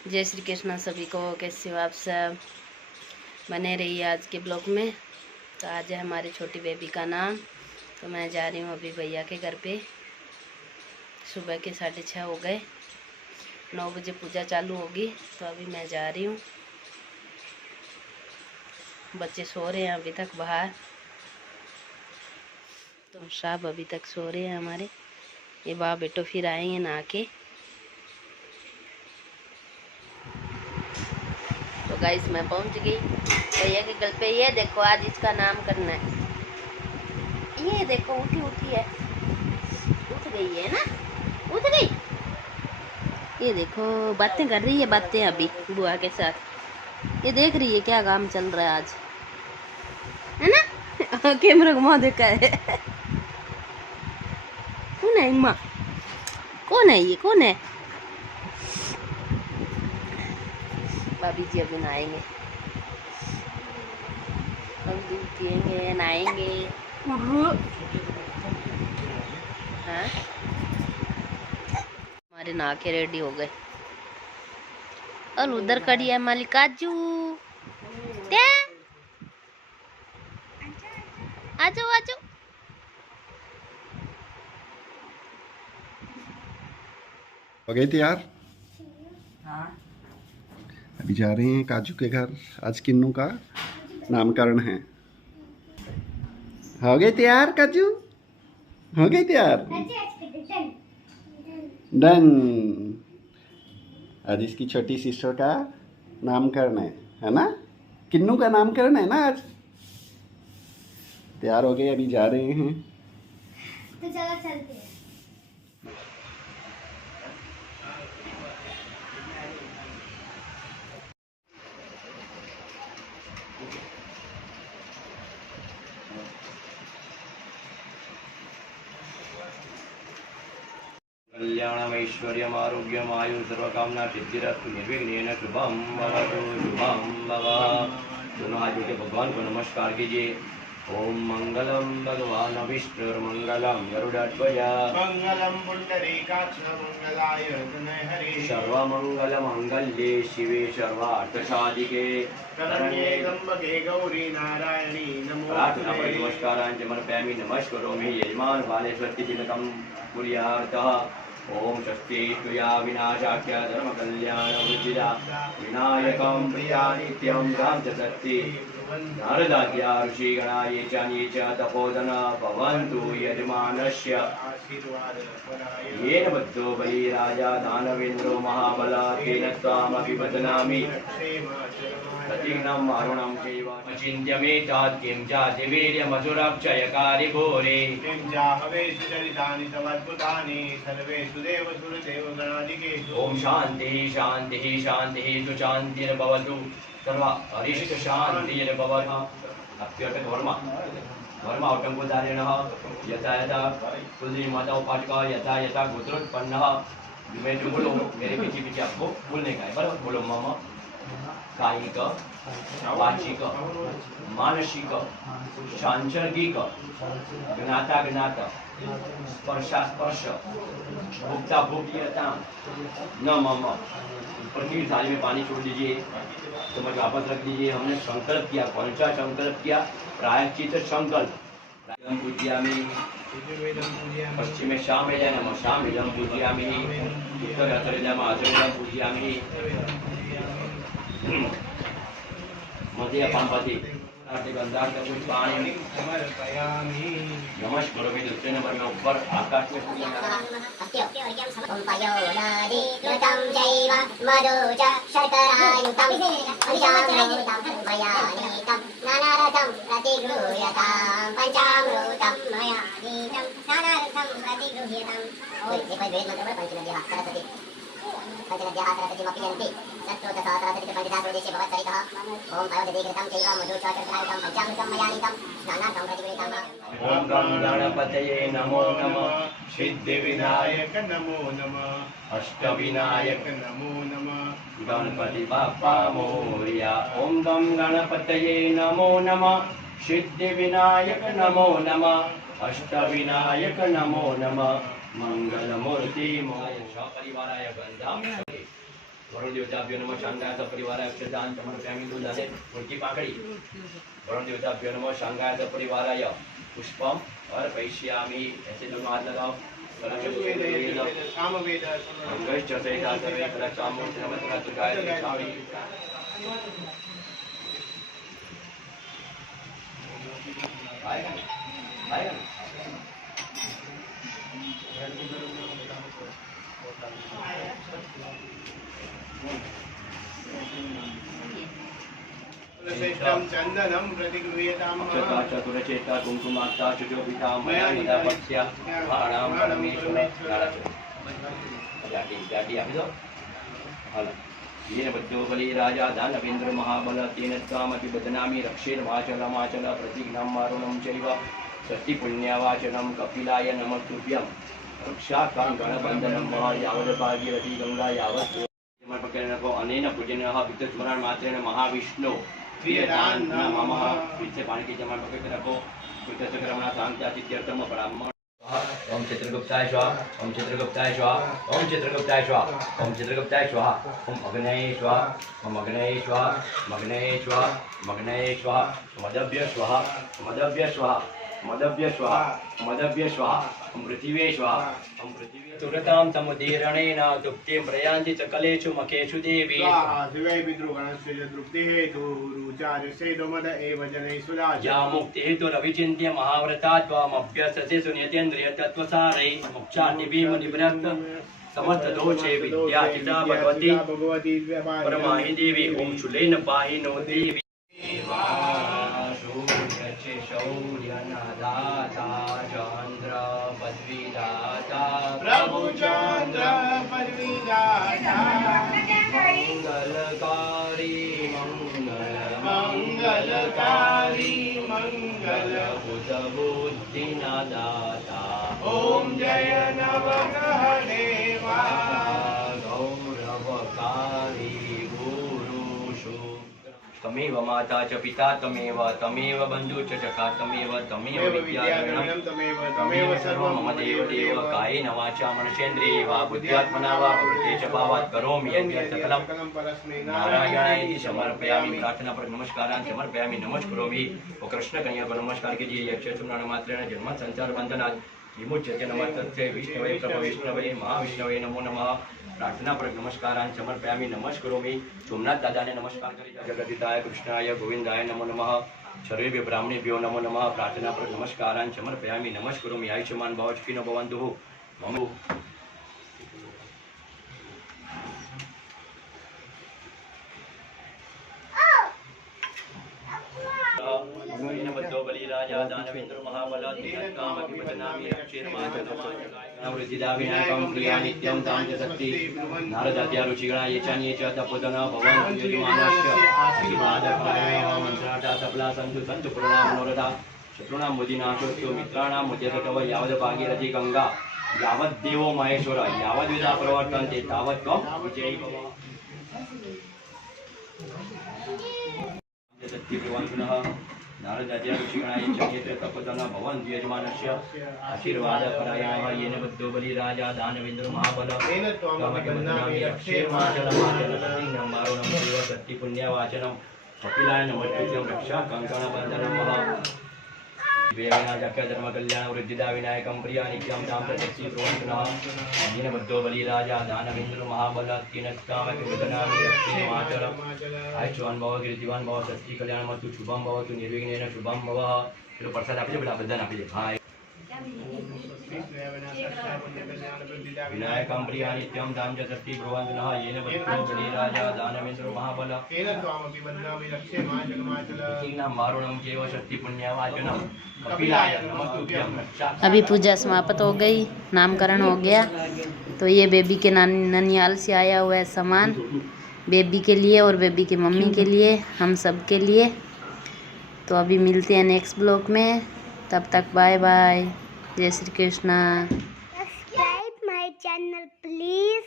जय श्री कृष्ण सभी को। कैसे हो आप सब? बने रहिए आज के ब्लॉग में। तो आज है हमारी छोटी बेबी का नाम। तो मैं जा रही हूँ अभी भैया के घर पे। सुबह के 6:30 हो गए, 9 बजे पूजा चालू होगी। तो अभी मैं जा रही हूँ। बच्चे सो रहे हैं अभी तक बाहर, तो सब अभी तक सो रहे हैं हमारे। ये बाप बेटो फिर आएंगे नहा के। तो गाइस मैं पहुंच गई भैया के घर पे। ये देखो आज इसका नाम करना है। ये देखो उठी उठी है, उठ गई है ना, उठ गई। ये देखो बातें कर रही है, बातें अभी बुआ के साथ। ये देख रही है क्या काम चल रहा है आज, है ना। कैमरा घुमा देखा है। कौन है इम्मा? कौन है ये? कौन है? भाभी जी अभी नहाएंगे, हम दूध पियेंगे, नहाएंगे। हाँ हमारे नहा के रेडी हो गए। और उधर खड़ी है मल्लिकाजू। क्या? आजो आजो। हो गई तैयार? हाँ अभी जा रहे हैं काजू के घर। आज किन्नू का नामकरण है। हो गई तैयार काजू? हो गई तैयार? डन। आज इसकी छोटी सिस्टर का नामकरण है ना? किन्नू का नामकरण है ना आज। तैयार हो गए, अभी जा रहे हैं। तो चलो चलते हैं। कल्याणमैश्वर्यम् आरोग्यम् आयुः सर्वकामना सिद्धिरस्तु निर्विघ्नेन शुभम भवतु शुभम भव। दोनों हाथ जोड़ के भगवान को नमस्कार कीजिए। ओम मंगलम भगवान विष्णुर्मंगलम गरुड़ध्वज मंगलम पुंडरीकाक्ष मंगलाय तनयहरि सर्वमंगल मंगल्ये शिवे सर्वार्थसाधिके शरण्ये त्र्यंबके गौरी नारायणी प्रार्थना नमोस्तुते। नमस्कारान् समर्पयामि। नमस्करोमि यजमान बाले स्वस्तिचिन्नकं कुर्यार्तः। ओम स्वस्ति तुया विनाशाख्य धर्म कल्याण वृद्धिदा विनायकं प्रिया नित्यं राम च शक्ति नारदाद्या ऋषिगणा ये च तपोधना भवन्तु यजमानस्य येन बद्धो बलिराजा दानवेन्द्रो महाबल तेन त्वामपि वदनामि प्रतिघ्नं अरुणं चैव चिन्त्यमेतात् किं चातिवीर्यमसुरक्षयकारि घोरे हवेषु चरितानि तवद्भुतानि सर्वेषु देवसुरदेवगणादिकेषु। ओम शांति शांति शांति सुशांतिर्भवतु सर्व अरिष्ट शांतिर्भवतु। अप्यर्पित वर्मा वर्मा औटंकोदारिणः यथा यथा तुलसी माता उपासका यथा यथा गोत्रोत्पन्नः। मैं जो बोलो मेरे पीछे पीछे आपको बोलने का है, बराबर बोलो। मम कायिक वाचिक मानसिक सांसर्गिक ज्ञाता ज्ञात स्पर्शा स्पर्श भोक्ता भोग्यता न मम। पृथ्वी थाली में पानी छोड़ दीजिए, तो मैं वापस रख दीजिए। हमने संकल्प किया, कौन सा संकल्प किया? प्रायश्चित संकल्प। पूज्यामि पश्चिमे शामेल नमः शामेलं पूज्यामि उत्तरे अतरेदम अतरेदम पूज्यामि मध्य पांपति गंधार का कुछ पानी नमस्कार भी दूसरे नंबर में ऊपर आकाश में ओम गणपतये नमो नमः सिद्धिविनायक नमो नमः अष्टविनायक नमो नमः गणपति बाप्पा मोरया। ओम गम गणपतये नमो नमः सिद्धिविनायक नमो नमः अष्टविनायक नमो नमः मंगलमूर्ति मोय सपरिवाराय गंधाम वरुण देवताभ्यो नमः शांगाय सपरिवाराय अक्षतान् समर्पयामि दूधादे उनकी पाकड़ी वरुण देवताभ्यो नमः शांगाय सपरिवाराय पुष्पम अर्पयिष्यामि। ऐसे दोनों हाथ लगाओ। सामवेद अंगश्च सहिता सर्वे कलशामूर्ति नमस्कार गायत्री स्वामी। आएगा आएगा श्रेष्ठं चन्दनं प्रतिगृह्यताम् अक्षता चतुरचेता कुंकुमाक्ता चुजोपिता मया मुदा पक्ष्या महाणां परमेश्वर जाटी आपी दो हालो येन बद्धो बलि राजा दानवेन्द्र महाबल तेन त्वामपि बदनामि रक्षेर्वाचलमाचल प्रतिघ्नं मारुणं चैव षष्टि पुण्यावाचनं कपिलाय नमः तुभ्यं रक्षाकां गणबन्धनं मह यावद् भागीरथी गंगा यावत् समर्पकेन को अनेन पूजनः विद्युत्स्मरण मात्रेण महाविष्णु प्रियदान मम पीछे पानी की जमा पकड़ रखो विद्युत्क्रमण शांति आतिथ्यर्थम ब्राह्मण। ओम चित्रगुप्ताय स्वाहा ओम चित्रगुप्ताय स्वाहा ओम चित्रगुप्ताय स्वाहा ओम चित्रगुप्ताय स्वाहा ओम अग्नये स्वाहा ओम अग्नये स्वाहा मग्नये स्वाहा मग्नये स्वाहा मदभ्य स्वाहा मदभ्य स्वाहा मदभ्य स्वाहा मदभ्य स्वाहा ओम पृथिवे स्वाहा ओम पृथिवी तुरतां समुदीरणेन दुप्ते प्रयान्ति सकलेषु मखेषु देवी स्वाहा शिवै पितृगणस्य च तृप्तिहेतु रुचार्यसे दोमद एव जनै सुराज या मुक्ति हेतु रविचिन्त्य महाव्रता त्वामभ्यससे सुनियतेन्द्रिय तत्त्वसारै मोक्षादिवीम निवृत्त समस्त दोषे विद्याचिता भगवती परमाहि देवी ओम शूलेन पाहि नो देवी शौर्यनादाता चन्द्र पद्वीदाता प्रभु चन्द्र पद्वीदाता मंगलकारी मंगलकारी मंगल बुध बुद्धिनादाता ओम जय नवग्रह देवा गौरवकारी गुरु तमेव माता च पिता तमेव बन्धु च सखा तमेव विद्याधरणं तमेव सर्वं मम देव कायेन वाचा मनसेन्द्रिये वा बुद्ध्यात्मना वा प्रवृत्ते च भावात् करोमि यद्यत् सकलं नारायणाय समर्पयामि। प्रार्थना पर नमस्कारान् समर्पयामि नमस्करोमि। ओ कृष्ण कन्या को नमस्कार कीजिए। यक्षचूर्ण मात्रेण जन्म संसार बंधनात् विमुच्यते। नमः तस्यै विष्णवे प्रभु विष्णवे महाविष्णवे नमो नमः। प्रार्थना पर नमस्कारान् समर्पयामि नमस्करोमि। सोमनाथ दादा ने नमस्कार करी। जगदिताय कृष्णाय गोविंदाय नमो नमः। सर्वेभ्यो ब्राह्मणेभ्यो नमो नमः। प्रार्थना पर नमस्कारान् समर्पयामि नमस्करोमि। आयुष्मान भव सुखिनो भवन्तु मम बलिराजा दानवेन्द्र महाबल तेनकामपि वदनामि रक्षेर्माचलमाचलाय विनायकं प्रिया नित्यं तां च शक्ति नारदाद्या रुचिगणा ये चान्ये च तपोधना भवन्तु यजमानस्य आशीर्वादकाय मन्त्राटा सबला सन्तु सन्तु पूर्णा मनोरथा शत्रूणां मुदिनाशोऽस्तु मित्राणां मुद्यतव यावद् भागीरथी गंगा यावद् देवो महेश्वर यावद् वेदा प्रवर्तन्ते तावत् त्वं विजयी भव। सत्यप्रवन्तुनः नारदाद्या ऋषिगणाय च यत्र तपोधना भवन्तु यजमानस्य आशीर्वादपरायणः येन बद्धो बलिराजा दानवेन्द्र महाबल त्वामपि रक्षेर्माचलमाचलप्रतिघ्नं मारुणं देव सत्यपुण्यवाचनं कपिलाय नमः रक्षा कङ्कणबन्धनं मह वेगनाजक्य धर्म कल्याण वृद्धिदा विनायकं प्रिया नित्यं तां प्रत्यक्षी प्रवन्तुनः येन बद्धो बलिराजा दानवेन्द्र महाबल तेन कामपि वदनामि रक्षेर्माचल आयुष्मान भव कीर्तिवान भव सच्ची कल्याण मस्तु शुभम भवतु निर्विघ्नेन शुभम भवः। चलो प्रसाद आपीजे बेटा बधाने आपीजे हाय विनायकं प्रिया नित्यं तां च षष्ठी भ्रुवन्तुनः येन बद्धो बलिराजा दानवेन्द्र महाबल तेन त्वामपि वदनामि रक्षेर्माचलमाचल मारुणं चैव शक्ति पुण्यवाचनं कपिलाय नमस्तुभ्यं रक्षा। अभी पूजा समाप्त हो गई, नामकरण हो गया। तो ये बेबी के ननियाल से आया हुआ है सामान बेबी के लिए और बेबी की मम्मी के लिए, हम सब के लिए। तो अभी मिलते हैं नेक्स्ट ब्लॉग में, तब तक बाय बाय, जय Shri Krishna. Subscribe my channel please.